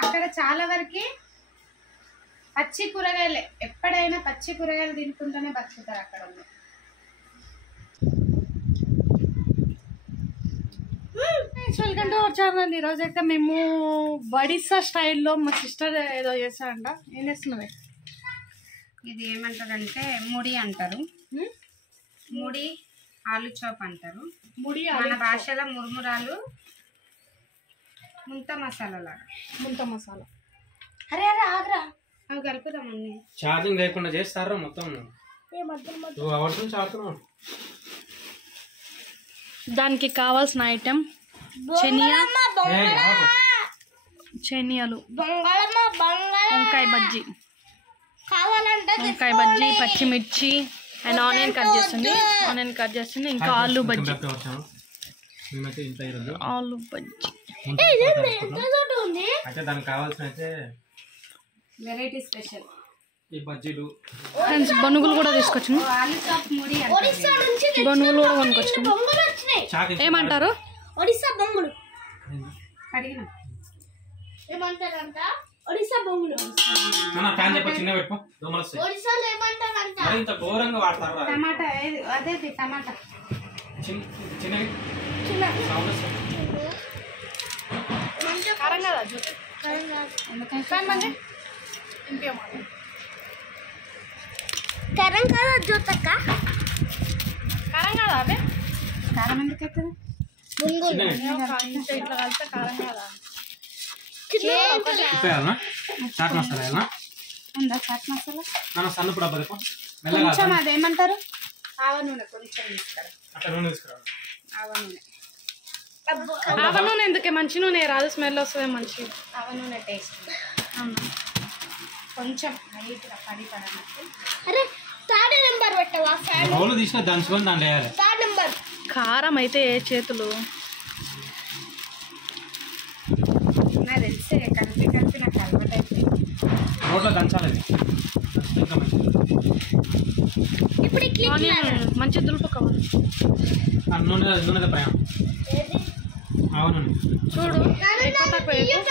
అక్కడ చాలా వరకు పచ్చి కూరగాయలు, ఎప్పుడైనా పచ్చి కూరగాయలు తినుకుంటూనే బతుకుతారు అక్కడ. Welcome to our channel. ఈరోజు అయితే మేము ఒడిస్సా స్టైల్లో మా సిస్టర్ ఏదో చేస్తారంట. ఏం చేస్తున్నావే? ఇది ఏమంటారంటే ముడి అంటారు. ముడి ఆలు చాప్ అంటారు. ముడి మన భాషలో మురుమురాలు, ముంత మసాలా లాగా. ముంత మసాలా. అరే అరే ఆగ్రా, అవి కలుపుదామని. ఛార్జింగ్ లేకుండా చేస్తారా మొత్తం 2 hours నుంచి ఆడుతున్నాం. దానికి కావాల్సిన ఐటెం శనియాలు, వంకాయ బజ్జీ, పచ్చిమిర్చి అండ్ ఆనియన్ కట్ చేస్తుంది, ఇంకా ఆలు బజ్జీ. ఆలు బజ్జీ అయితే దానికి కావాల్సిన అయితే వెరైటీ స్పెషల్ ఈ బజ్జీలు, ఫ్రెండ్స్ బనుగులు కూడా తీసుకొచ్చాను. ఆలు చాప్ ముడి బనుగులు కూడా కొనుకొచ్చాను. ఏమంటారు? ఒడిస్సా బొంగులు అడిగిన ఏమంటారంట? ఒడిస్సా బొంగులు. ఫ్యాన్ చెప్ప చిన్న పెట్టుకో, దోమలు వస్తాయి. ఒడిస్సాలో ఏమంటారంట? మరి ఇంత ఘోరంగా వాడతారా? టమాటా అదే టమాటా చిన్న సౌండ్ వస్తుంది. కారం కదా కరం కదా జ్యోతక్క? కారం కాదా అవే? కారం ఎందుకు అవుతుంది? బొంగులు ఇట్లా కలిస్తే కారం కదా. ఉప్పేయాలనా? చాట్ మసాలా వేయాలనా? ఉందా చాట్ మసాలా? మనం సన్నప్పుడు అబ్బా రేపు మెల్లగా కొంచెం అదేమంటారు, ఆవ నూనె కొంచెం తీసుకురా. అట్లా నూనె తీసుకురావాలి. ఆవ నూనె, ఆవ నూనె ఎందుకే? మంచి నూనె రాదు, స్మెల్ వస్తుంది మంచి. ఆవ నూనె టేస్ట్ కొంచెం లైట్గా పడనట్టు. అరే థర్డ్ నెంబర్ పెట్టవా? బౌల్ తీసుకొని దంచుకొని దాంట్లో వేయాలి. థర్డ్ నెంబర్ కారం అయితే చేతులు నాకు తెలిసే కలిపి నాకు అలవాటు అయిపోయింది. రోడ్లో దంచాలి అది. ఇంకా మంచిది. ఇప్పుడు ఈ క్లిక్ ఆనియన్ మంచి దులుపు కావాలి. నూనె ప్రయాణం అవును. చూడు ఎక్కువ తక్కువ ఎక్కువ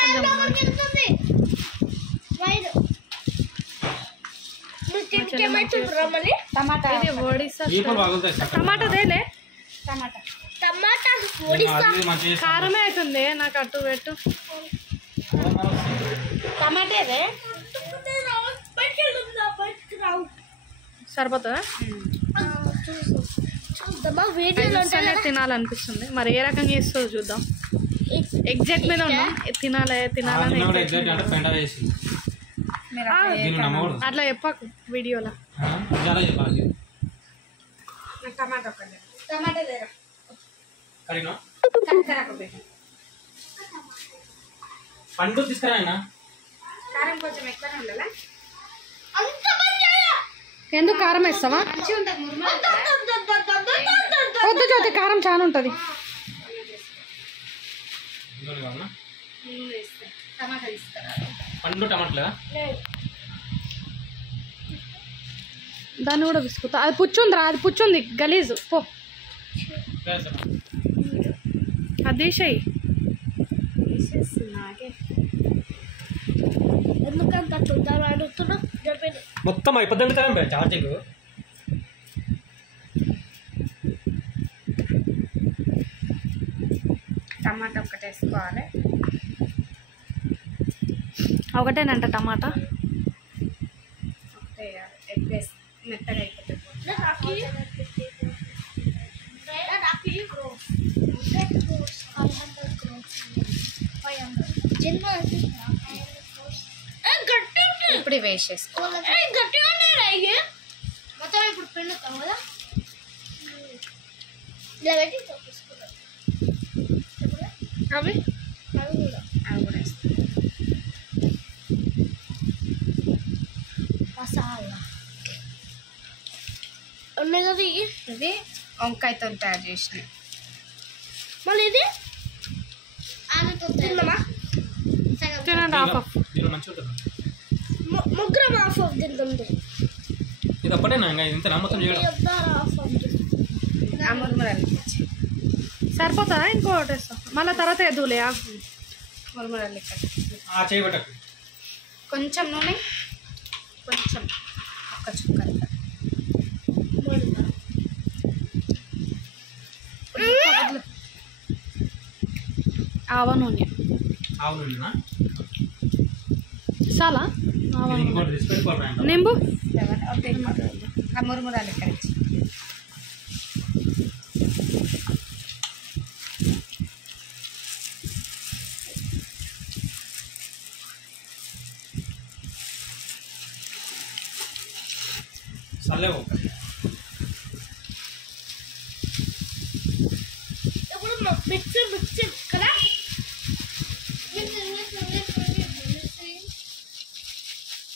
కొంచెం మంచి. టమాటా ఇది ఒడిస్సా ఈపులు బాగుంటాయి సార్. టమాటాదేలే. టమాటా టమాటా ఒడిస్సా మంచిగా కారమే అవుతుంది నాకు. అటు పెట్టు. టమాటేదే సరిపోతుందా? చూద్దామా వీడియోలో చూస్తేనే తినాలనిపిస్తుంది. మరి ఏ రకంగా చేస్తుందో చూద్దాం. ఎగ్జాక్ట్ మీద ఉన్నాం. తినాలని ఎగ్జాక్ట్ అంటే పెండ వేసి మీరు దీన్ని నమ్మకూడదు. అట్లా చెప్పకు వీడియోలో. చాలా చెప్పాలి. టమాటా ఒకటి టమాటా దేరా కడిగినా కక్కరకు పెట్టు. పండు తీసుకురా ఆయన. కారం కొంచెం ఎక్కువనే ఉండాలా? ఎందుకు కారం వేస్తావా? మంచిగా ఉంటుంది మురుముర. వద్దు జ్యోతి, కారం చాలా ఉంటుంది. ఇందులో కావాలనా? నూనె వేస్తే టమాటా తీసుకురా. పండు టమాటలేదా? దాన్ని కూడా విసుకుతా. అది పుచ్చుందిరా, అది పుచ్చుంది గలీజు. పో అది తీసేయి. నాకే ఎందుకంత తొందరగా అడుగుతున్నా? మొత్తం అయిపోద్దండి కదా ఛార్జింగ్. టమాటా ఒకటి వేసుకోవాలి. ఒకటేనంట టమాటా. ఒకటే ఎగ్ వేసి మెత్తగా అయిపోతుంది. ఇప్పుడు ఇవి వేసేసుకో. మొత్తం ఇప్పుడు పిండుతాం కదా, ఇలా పెట్టి చూపించుకుంటాం. అవి అవి కూడా వేస్తాం. మసాలా ఉన్నాయి కదా. ఇది వంకాయతో తయారు చేసినవి. మళ్ళీ ఇది ఆలుతో తిన్నామా? తినండి. Of of. దీనిలో మంచిగా ఉంటుంది. ముగ్గురం ఆఫ్ ఆఫ్ తిందాం. ఇది ఒక్కటేనా? ఇంకా ఇంత మొత్తం చేయడం ఆఫ్ ఆఫ్ ఆ మురుమురాలు సరిపోతుందా? ఇంకోటి వేస్తాం మళ్ళీ తర్వాత ఎదులే. మురుమురాలు ఇక్కడ చేయబట్టకు కొంచెం నూనె, కొంచెం ఒక చుక్క అంత. ఆవ నూనె ఆవు నూనెనా? చాలా ఆవ ఇది నూనె. ఇంకోటి తీసి పెట్టుకోవాలి. నింబు ఆ మురుమురాలు ఇక్కడ ఇచ్చి. చల్లేవు ఇప్పుడు మిక్సీ కదా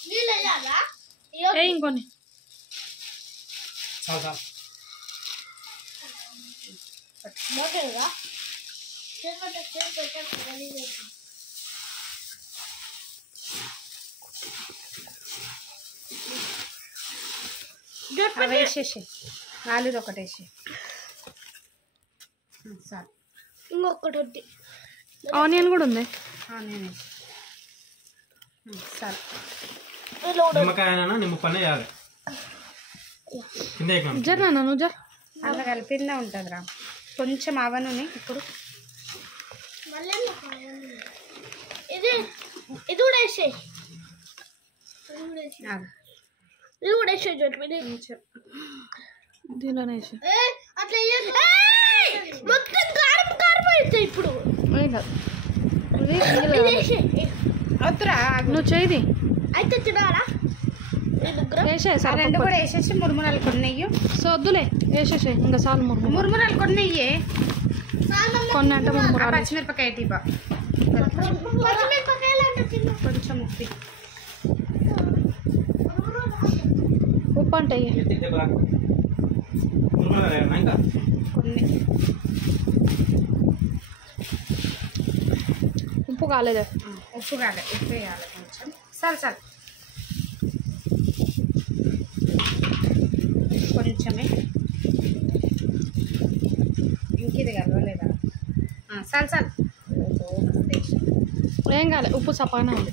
నీళ్ళు వేయాలా? ఏ ఇంకొని చాలా మోటేగా అవి వేసేసి ఆలుది ఒకటి వేసి. సరే ఇంకొకటి వద్ది. ఆనియన్ కూడా ఉంది. నేను వేసి. సరే నిమ్మకాయనా నిమ్మపన్న వేయాలి. కింద జర్ నాన్న నువ్వు జర్. అలా కలిపిందే ఉంటుంది రా. కొంచెం ఆవ నూనె ఇప్పుడు. మళ్ళీ ఇది ఇది కూడా వేసేయి. ఆగు. ఇది కూడా వేసేయి చూడండి. దీనిలోనే వేసి అట్లా వేయద్దు. మొత్తం కారం కారం అవుతాయి ఇప్పుడు. ఏం కాదు. ఇది ఇది వేసేయి. వద్దురా ఆగు. నువ్వు చేయి అయితే తినాలా? వేసే ఆ రెండు కూడా వేసేసి మురుమురాలు కొన్ని నెయ్యి. సో వద్దులే వేసేసే ఇంకా చాలు మురుము. మురుమురాలు కొన్ని నెయ్యి. కొన్ని అంటే ఆ మురుమురాలు పచ్చిమిరపకాయ టీపా పచ్చిమిరపకాయలు అంటే తిన్నా. కొంచెం ఉప్పి. ఉప్పు అంటే ఇంకా కొన్ని ఉప్పు కాలేదు. ఉప్పు కాదు, ఉప్పు వేయాలి కొంచెం. చాలు చాలు కొంచెమే. ఇంక ఇది కలవలేదా? చాలు చాలు. ఏం కాలే, ఉప్పు సపానే ఉంది.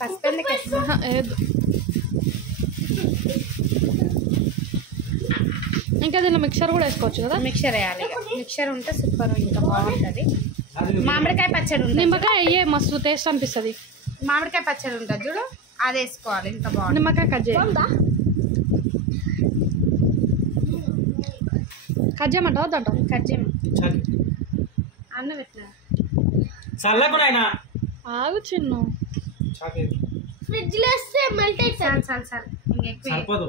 పసుపు ఎందుకు వేస్తాం? ఏదు ఇంకా దీనిలో మిక్సర్ కూడా వేసుకోవచ్చు కదా. మిక్సర్ వేయాలి. మిక్సర్ ఉంటే సూపర్, ఇంకా బాగుంటుంది. మామిడికాయ పచ్చడి ఉంటుంది. నిమ్మకాయ అయ్యే మస్తు టేస్ట్ అనిపిస్తుంది. మామిడికాయ పచ్చడి ఉంటుంది చూడు, అది వేసుకోవాలి, ఇంకా బాగుంటుంది. నిమ్మకాయ కట్ చేయి. కట్ చేయమంటావు వద్దంటావు? కట్ చేయమని అన్న పెట్టినా. చల్లకునైనా ఆగు చిన్న. ఫ్రిడ్జ్ లో వేస్తే మెల్ట్ అవుతుంది. చాలు చాలు చాలు, ఇంకెక్కువ సరిపోదు.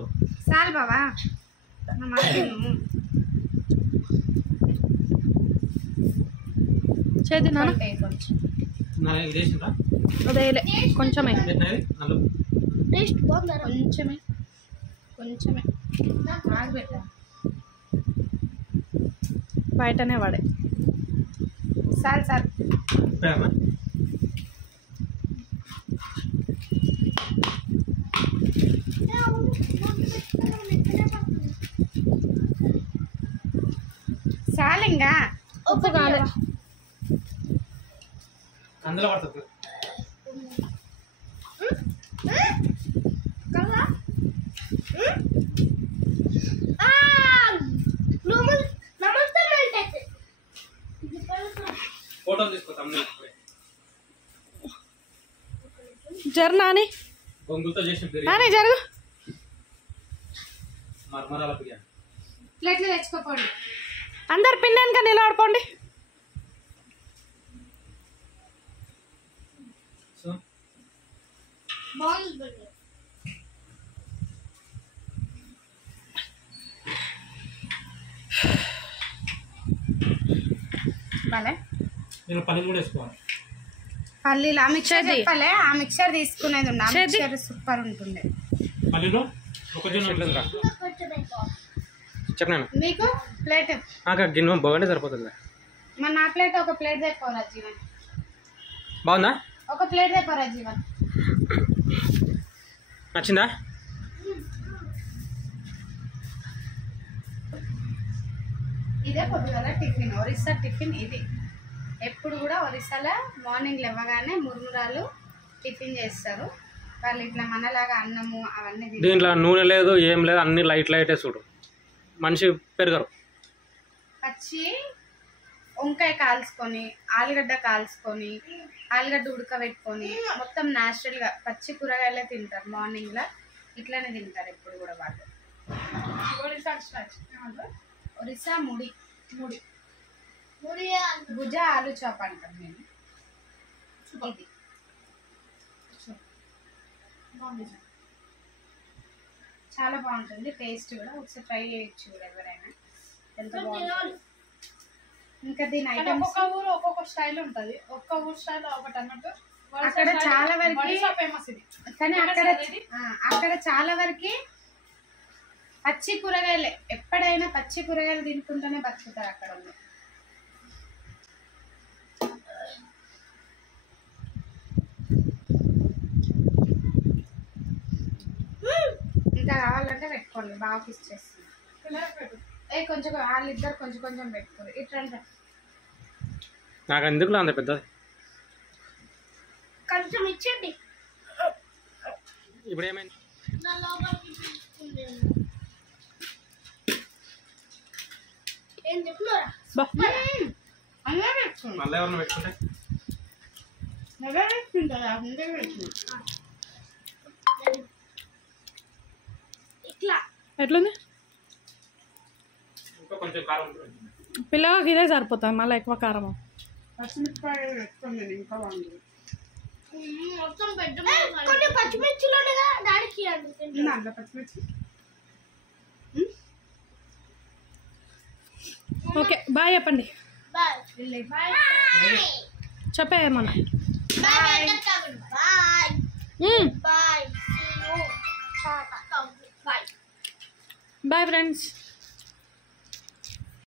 చాలు బావా. నా మాట విను. చేతి నాన్న కొంటే కొంచెం ఇదేసిందా అదేలే కొంచెమే. నల్లు టేస్ట్ బాగుందా? కొంచెమే కొంచెమే ఆగబెట్టా. బయటనే వాడే. చాలు చాలు. పేరనా చాలు ఇంకా. ఉప్పు కాలే. అందులో పడుతుంది. కదా నమస్తే మెల్ట్ అవుతుంది. ఫోటోలు తీసుకుంటాం. జరు నాని బొంగులతో చేసిన బిర్యానీ, నాని జరుగు. మర్మరాల బిర్యానీ. ప్లేట్లు తెచ్చుకోపోండి. అందరు పిండాక నిలబడుకోండి. సో బాగుంది. భలే నేను పల్లీలు కూడా వేసుకోవాలి. పల్లీలు ఆ మిక్సర్ చేది. చెప్పలే, ఆ మిక్సర్ తీసుకునేది ఉంది. ఆ చేది. మిక్సర్ సూపర్ ఉంటుంది. పల్లీలు ఒకజొన్న చెప్పినాను. మీకు ప్లేట్ గిన్నె బాగుంటే సరిపోతుంది. మన నా ప్లేట్ ఒక ప్లేట్ తెప్పరా జీవన్. బాగుందా? ఒక ప్లేట్ తెప్పరా జీవన్. నచ్చిందా? ఇదే పొద్దుగల టిఫిన్, ఒరిస్సా టిఫిన్ ఇది. ఇప్పుడు కూడా ఒరిస్సాలో మార్నింగ్ లేవగానే మురుమురాలు టిఫిన్ చేస్తారు. వాళ్ళు ఇట్లా మనలాగా అన్నము అవన్నీ దీంట్లో నూనె లేదు, ఏం లేదు, అన్ని లైటే చూడు. మనిషి పెరగరు. పచ్చి వంకాయ కాల్చుకొని, ఆలుగడ్డ కాల్చుకొని, ఆలుగడ్డ ఉడకబెట్టుకొని మొత్తం న్యాచురల్గా పచ్చి కూరగాయలే తింటారు. మార్నింగ్లో ఇట్లానే తింటారు ఇప్పుడు కూడా వాళ్ళు. ఒరిస్సా ముడి ముడి భుజ ఆలు చాప్ అంటాం మేము. ఇది చాలా బాగుంటుంది టేస్ట్ కూడా. ఒకసారి ట్రై చేయొచ్చు కూడా ఎవరైనా, ఎంత బాగుంటుంది. ఇంకా దీని ఐటమ్స్ ఒక్కొక్క ఊరు ఒక్కొక్క స్టైల్ ఉంటది. ఒక్క ఊరు స్టైల్ ఒకటి అన్నట్టు అక్కడ చాలా వరకు ఫేమస్ ఇది. కానీ అక్కడ చాలా వరకు పచ్చి కూరగాయలే. ఎప్పుడైనా పచ్చి కూరగాయలు తినుకుంటూనే బతుకుతారు అక్కడ ఉంది. ఇంకా కావాలంటే పెట్టుకోండి, బాగా ఇచ్చేస్తుంది. కొంచెం వాళ్ళిద్దరు కొంచెం కొంచెం పెట్టుకోరు. ఇట్లా నాకు ఎందుకు అంత పెద్దది. కొంచెం ఇచ్చేయండి. ఇప్పుడు ఏమైంది? నా లోపలికి తీసుకుంది. ఏం చెప్తున్నారా? అలా పెట్టుకోండి. మళ్ళీ ఎవరిని పెట్టుకుంటే నువ్వే పెట్టుకుంటారా? ముందే పెట్టుకున్నా. ఇట్లా ఎట్లుంది? ఇంకా కొంచెం కారం ఉంటుంది. పిల్లలకి ఇదే సరిపోతుంది, మళ్ళీ ఎక్కువ కారం. పచ్చిమిరపకాయలు పెట్టుకోండి, ఇంకా బాగుంటుంది. మొత్తం పెద్ద కొన్ని పచ్చిమిర్చిలోనే డాడీకి అంటుంది. దాంట్లో పచ్చిమిర్చి. ఓకే బాయ్ చెప్పండి. బాయ్ బాయ్ చెప్పేయమన్నా. Bye bye bye. Bye friends.